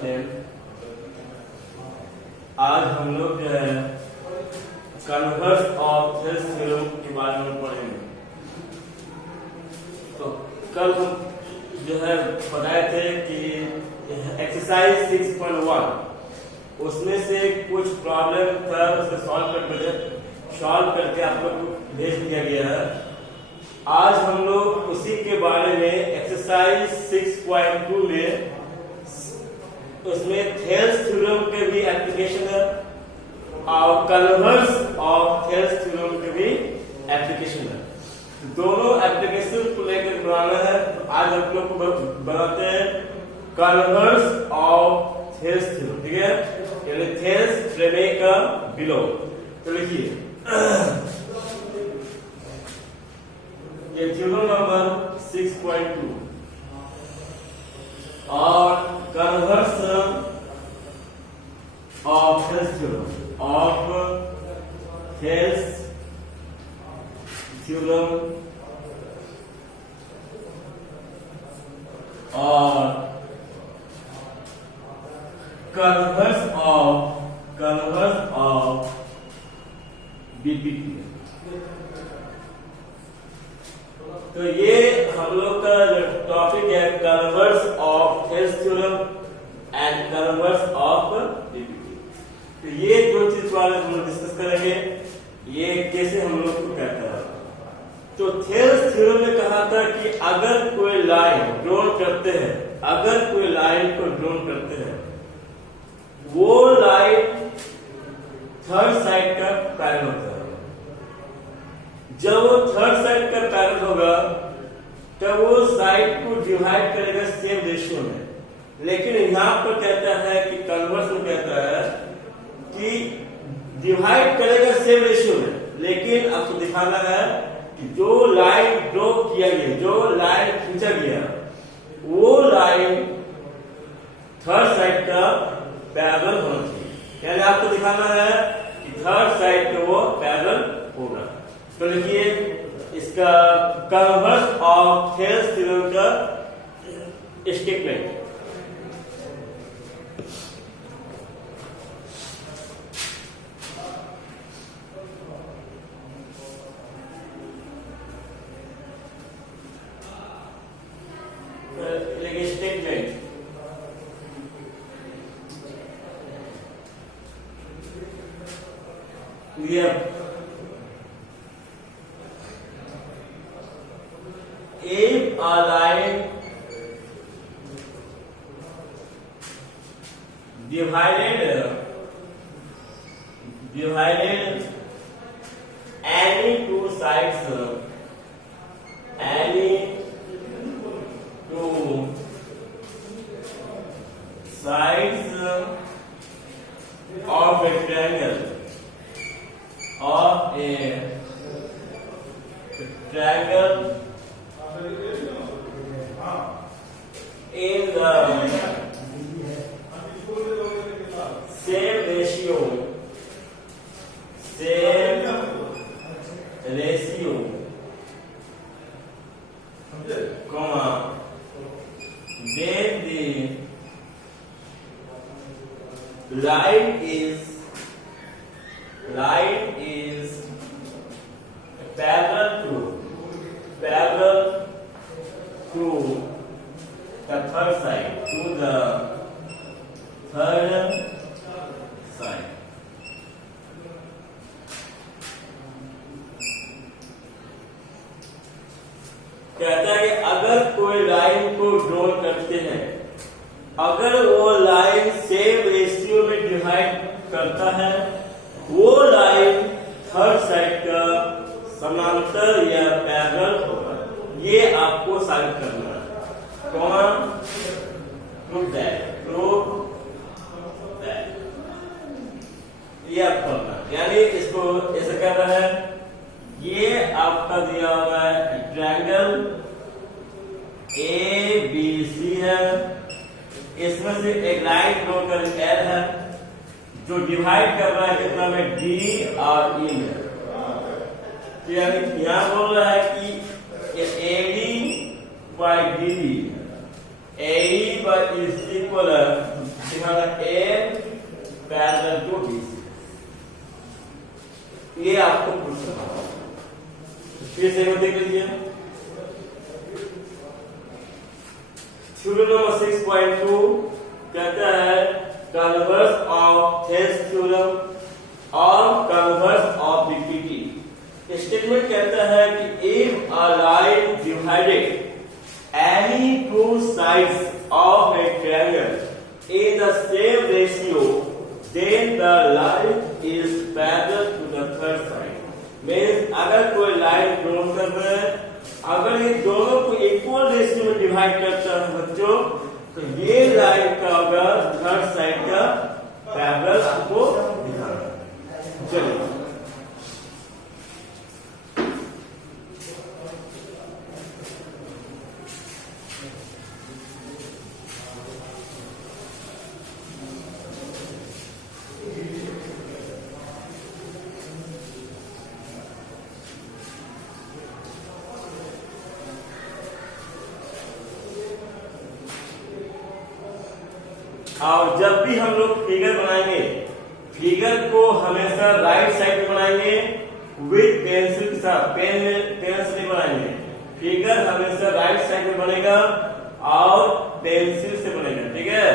Student, आज हम लोग जो है कन्वर्स ऑफ थेल्स थ्योरम के बारे में पढ़ेंगे। तो कल हम जो है बताए थे कि एक्सरसाइज 6.1 उसमें से कुछ प्रॉब्लम था, उसे सॉल्व करके आप लोग को भेज दिया गया है। आज हम लोग उसी के बारे में एक्सरसाइज 6.2 में उसमें थेल्स थ्योरम के भी एप्लीकेशन है और कन्वर्स ऑफ थेल्स थ्योरम के भी एप्लीकेशन है। दोनों एप्लीकेशन को लेकर बनाना है। तो आज हम लोग को बनाते हैं कन्वर्स ऑफ थेल्स थ्योरम, ठीक है, यानी थेल्स प्रमेय का विलोम। तो लिखिए ये थ्योरम नंबर 6.2 और कन्वर्स ऑफ थेल्स थ्योरम और कन्वर्स ऑफ बीपीटी। तो ये हम लोग का जो टॉपिक है converse of Thales theorem and converse of BPT. तो ये दो चीज वाले हम लोग डिस्कस करेंगे, ये कैसे हम लोग को कहता है। तो थेल्स थ्योरम ने कहा था कि अगर कोई लाइन ड्रॉ करते हैं, वो लाइन थर्ड साइड का पैरेलल होता है। जब वो थर्ड साइड का पैरेलल होगा तब वो साइड को डिवाइड करेगा सेम रेशियो में। लेकिन यहां पर कहता है कि कन्वर्स में कहता है कि डिवाइड करेगा सेम रेशियो में, लेकिन आपको दिखाना है कि जो लाइन ड्रॉ किया गया, जो लाइन खींचा गया, वो लाइन थर्ड साइड का पैरेलल होना चाहिए। यानी आपको दिखाना है कि थर्ड साइड का वो पैरेलल होगा। तो देखिए इसका कन्वर्स ऑफ थेल्स थ्योरम का statement. If a line divided any two sides of a triangle in the same ratio, comma, then the line is parallel to the third side, कहता है कि अगर कोई लाइन को ड्रॉ करते हैं, अगर वो लाइन सेम रेशियो में डिवाइड करता है, वो लाइन थर्ड साइड का समांतर या पैरेलल होगा। ये आपको साबित करना है। प्रूव दैट ये आप करना, यानी इसको ऐसा कर रहा है। ये आपका दिया हुआ है ट्रायंगल ABC है, इसमें से एक लाइन ड्रॉ कर L है जो डिवाइड कर रहा है कितना में D और E में। तो यानी यहाँ बोल रहा है कि AD by DD, AE by is equal दिखाना एम पैरेलल टू बीसी, ये आपको पूछ सकता है। फिर से देख लीजिए थ्योरम नंबर 6.2 कहता है कन्वर्स ऑफ थेस थ्योरम और कन्वर्स ऑफ बीपीटी। स्टेटमेंट कहता है कि if a line divided any two sides of A triangle in the same ratio then the line is parallel to the third side। Means अगर कोई line draw कर रहे हैं, अगर ये दोनों को इक्वल रेशियो में डिवाइड करता है बच्चों, तो ये लाइन का अगर थर्ड साइड का पैरेलल को दिखाना है। चलिए और जब भी हम लोग फिगर बनाएंगे, फिगर को हमेशा राइट साइड में बनाएंगे विद पेंसिल के साथ, पेन से नहीं बनाएंगे। फिगर हमेशा राइट साइड में बनेगा और पेंसिल से बनेगा, ठीक है।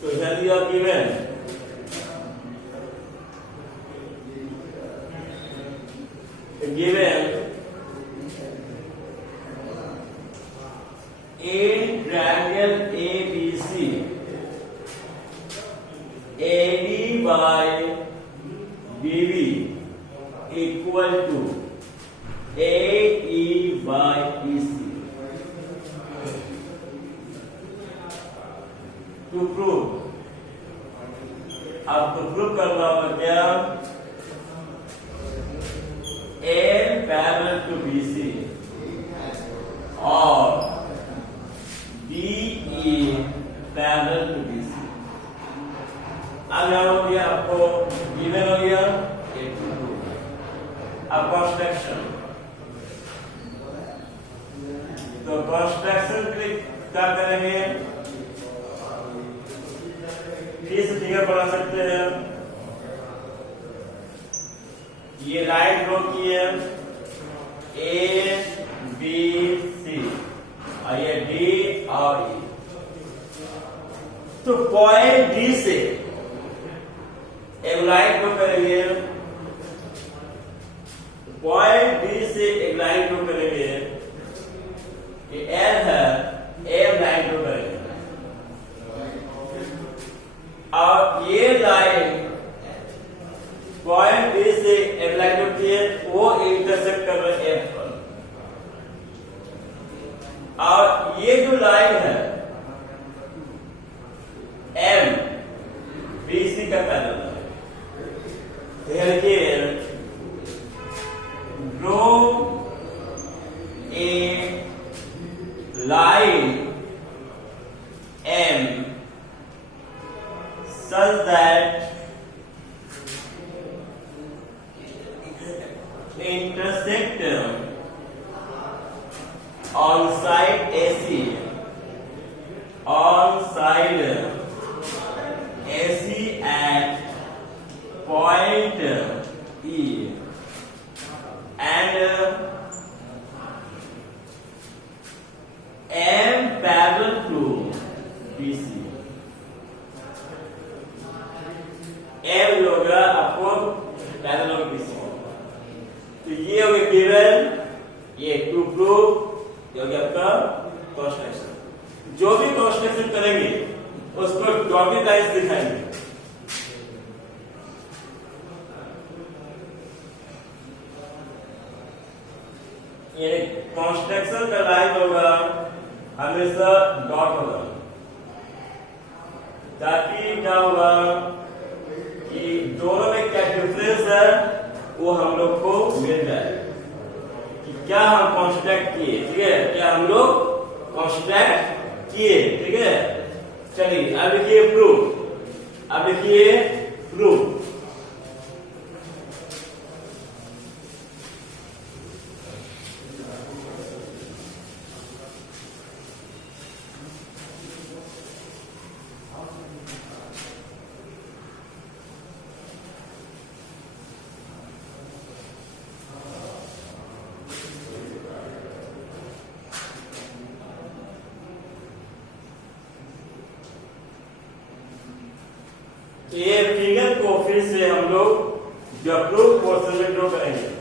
So here you are given in triangle ABC, AD by BB equal to AE by EC। To prove, आपको प्रूव करना होगा क्या, ए पैरेलल टू बीसी और बीई पैरेलल टू बीसी। अब क्या हो गया, आपको गिवन हो गया ए टू प्रूव। अब कंस्ट्रक्शन, तो कंस्ट्रक्शन के लिए क्या करेंगे, इस फिगर बना सकते हैं। ये लाइन ड्रॉ की है ए बी सी और ये डी और ई। तो पॉइंट डी से एक लाइन ड्रॉ करेंगे, पॉइंट डी से एक लाइन ड्रॉ करेंगे, ये एल है, एम लाइन ड्रॉ करेंगे और ये लाइन पॉइंट बी से एक लाइन होती है, वो इंटरसेक्ट कर रहे हैं एफ पर, और ये जो लाइन है एम बी सी का पैरेलल है। Draw a line M such that intersect on side AC, on side AC at point E and M parallel to BC। M होगा आपको पैरेलल होगा बीसी। तो ये हो गया गिवन, ये टू प्रूव, ये हो गया आपका कंस्ट्रक्शन। जो भी कंस्ट्रक्शन करेंगे उसको डॉटेड लाइंस दिखाएंगे। ये कंस्ट्रक्शन का लाइन होगा हमेशा डॉट होगा, ताकि क्या होगा कि दोनों में क्या डिफरेंस है वो हम लोग को मिल जाए कि क्या हम कॉन्स्ट्रैक्ट किए, ठीक है, क्या हम लोग कॉन्स्ट्रैक्ट किए, ठीक है। चलिए अब लिखिए प्रूफ, अब लिखिए प्रूफ। तो ये फिगर को फिर से हम लोग जो प्रूफ पोर्शन में ड्रॉ करेंगे।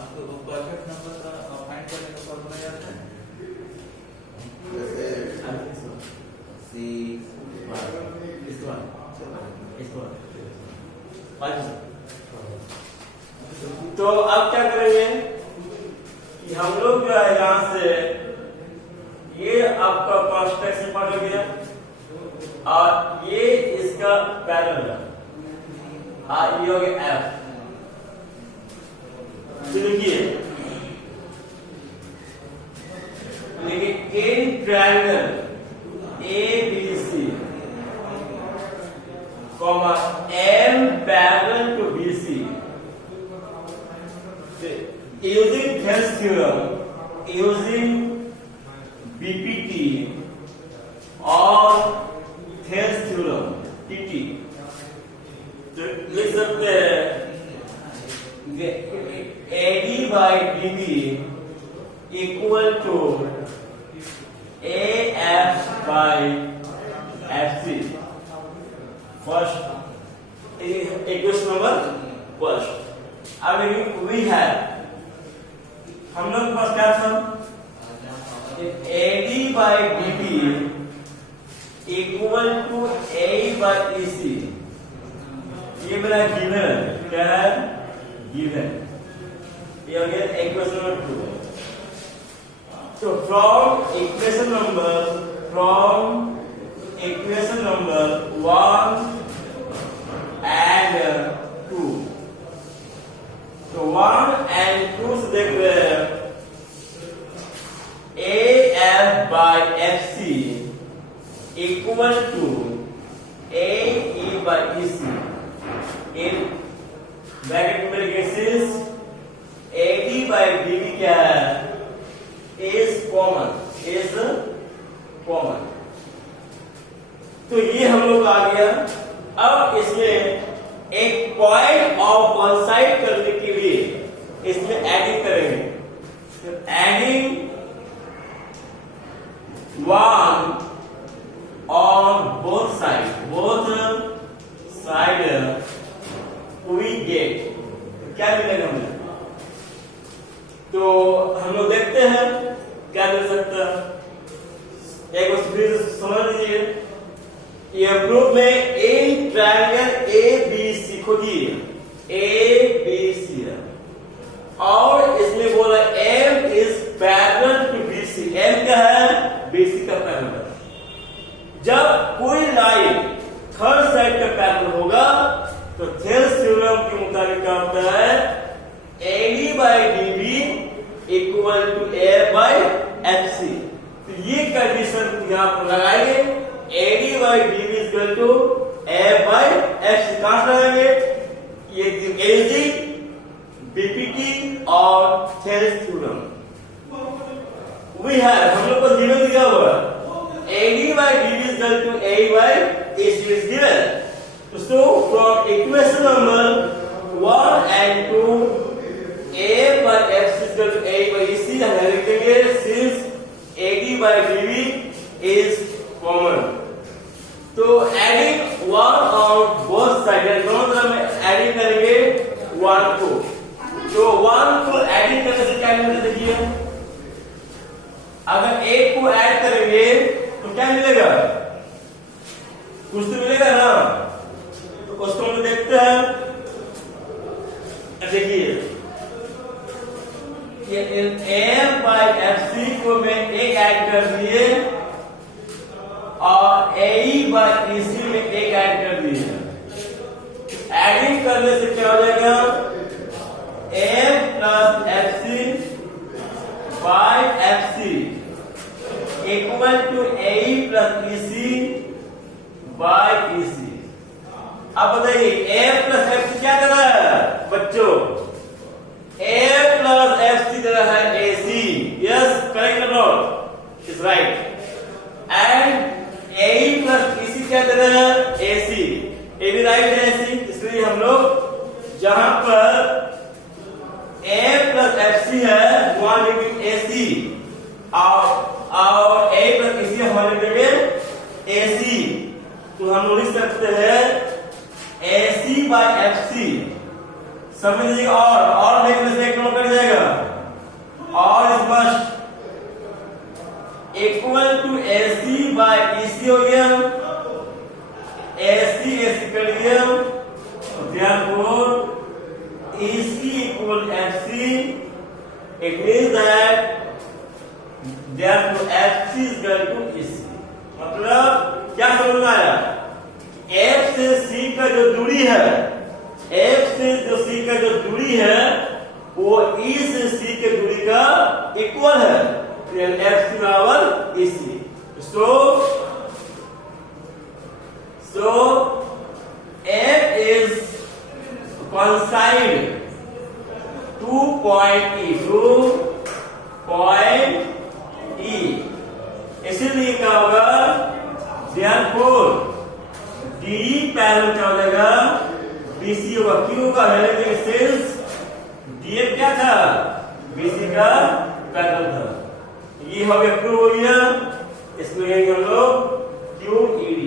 आपको परफेक्ट नंबर का फाइंड करने का फॉर्मूला याद है? तो अब क्या करेंगे कि हम लोग जो है यहां से ये आपका कॉन्स्ट्रक्शन पार्ट हो गया और ये इसका पैरेलल है, ये हो गया एफ। लिखिए in triangle ABC comma M parallel to BC using Thales theorem, using BPT और Thales theorem TT, तो लिख सकते हैं AD by DB equal to AF by FC. First equation number first. अब we have हम लोग पास क्या था AD by DB equal to AE by EC, ये मेरा गिवन क्या है, गिवन। ये हो गया equation number 2। So from equation number 1 and 2, तो 1 and 2 से देख रहे हैं AF by FC equal to AE by EC in bracket में लिखिए AD by DB क्या है, is common, तो ये हम लोग आ गया। अब इसमें एक पॉइंट ऑफ कॉन्साइड करने के लिए इसमें एडिंग करेंगे, तो adding 1 on both sides we get, क्या मिलेगा हमें, तो हम लोग देखते हैं क्या मिल सकता है। एक बार फिर समझ लीजिए, ये प्रूफ में इन ट्रायंगल ABC खोजिए, ABC है और इसमें बोला M is parallel to BC, M क्या है, BC का पैरेलल। जब कोई लाइन थर्ड साइड का पैरेलल होगा तो थेल्स थ्योरम के मुताबिक क्या होता है, AD by DB equal to A by FC। तो ये कंडीशन यहां पर लगाएंगे, AD by DB equal to A by FC। कहां से लगाएंगे, ये using BPT और थेल्स थ्योरम। हम लोग को गिवन दिया हुआ AD by DB equal to A by AC is given। So from equation number 1 and 2, A by F is equal to A by C हम लिखेंगे since AD by DV is common. तो adding 1 on both side, दोनों तरफ में adding करेंगे 1 को। तो 1 को एडिंग करने से क्या मिलेगा देखिए, अगर 1 को ऐड करेंगे तो क्या मिलेगा, कुछ तो मिलेगा ना। तो उसको हम देखते हैं। देखिए ये एफ बाई एफ सी को मैं एक ऐड कर दिए और ए बाई ई सी में एक ऐड कर दिए। एडिंग करने से क्या हो जाएगा, F plus F C by F C equal to A plus E C by E C. अब बताइए एफ प्लस एफ सी क्या कर रहा है बच्चों, एफ प्लस एफ सी दे रहा है ए सी। यस, करेक्ट और not, is right. And A plus E C क्या दे रहा है, ए सी। ए भी राइट है, ए सी। इसलिए हम लोग जहां पर एफ प्लस एफ सी है वहां लिखेंगे ए सी और ए प्लस ई सी वहां लिखेंगे ए सी। तो हम लोग लिख सकते हैं ए सी बाई एफ सी। समझ लीजिए, और लिखने से एक नंबर कट जाएगा। और इस must equal to A C by E C हो गया, ए सी कर दिया। Therefore, AC equal FC. It means that therefore FC is equal to EC. मतलब क्या समझ में आया, F से C का जो दूरी है, F से जो C का जो दूरी है वो E से C के दूरी का इक्वल है। FC बराबर EC। So F is coincide to point E, इसीलिए क्या होगा, therefore D पैरेलल क्या हो जाएगा, BC होगा। क्यों होगा, सिंस DF क्या था, BC का पैरेलल था। ये हो गया, प्रूव हो गया। इसको कहेंगे हम लोग QED।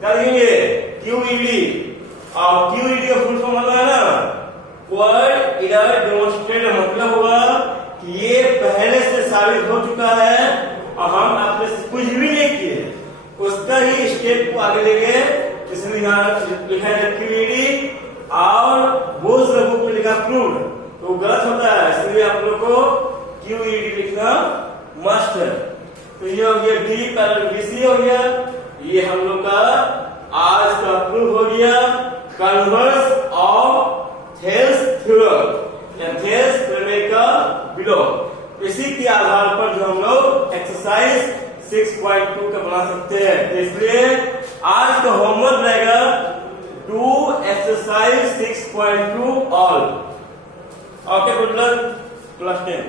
क्या लिखेंगे, QED। और QED का फुल फॉर्म होता है ना, क्वाड इडर डेमोन्स्ट्रेट। मतलब हुआ कि ये पहले से साबित हो चुका है और हम अपने से कुछ भी नहीं किए, उसका ही स्टेप को आगे ले गए। इसलिए यहाँ लिखा है QED और वो बुक में लिखा प्रूव्ड, तो गलत होता है। इसलिए आप लोग को QED लिखना मस्ट है। तो ये हो गया D पैरेलल BC हो गया। ये हम लोग का आज का प्रूफ हो गया, कन्वर्स ऑफ थेल्स थ्योरम या थेल्स प्रमेय का विलोम। इसी के आधार पर जो हम लोग एक्सरसाइज 6.2 का बना सकते हैं। इसलिए आज का होमवर्क रहेगा do exercise 6.2 all. Okay, good luck class 10।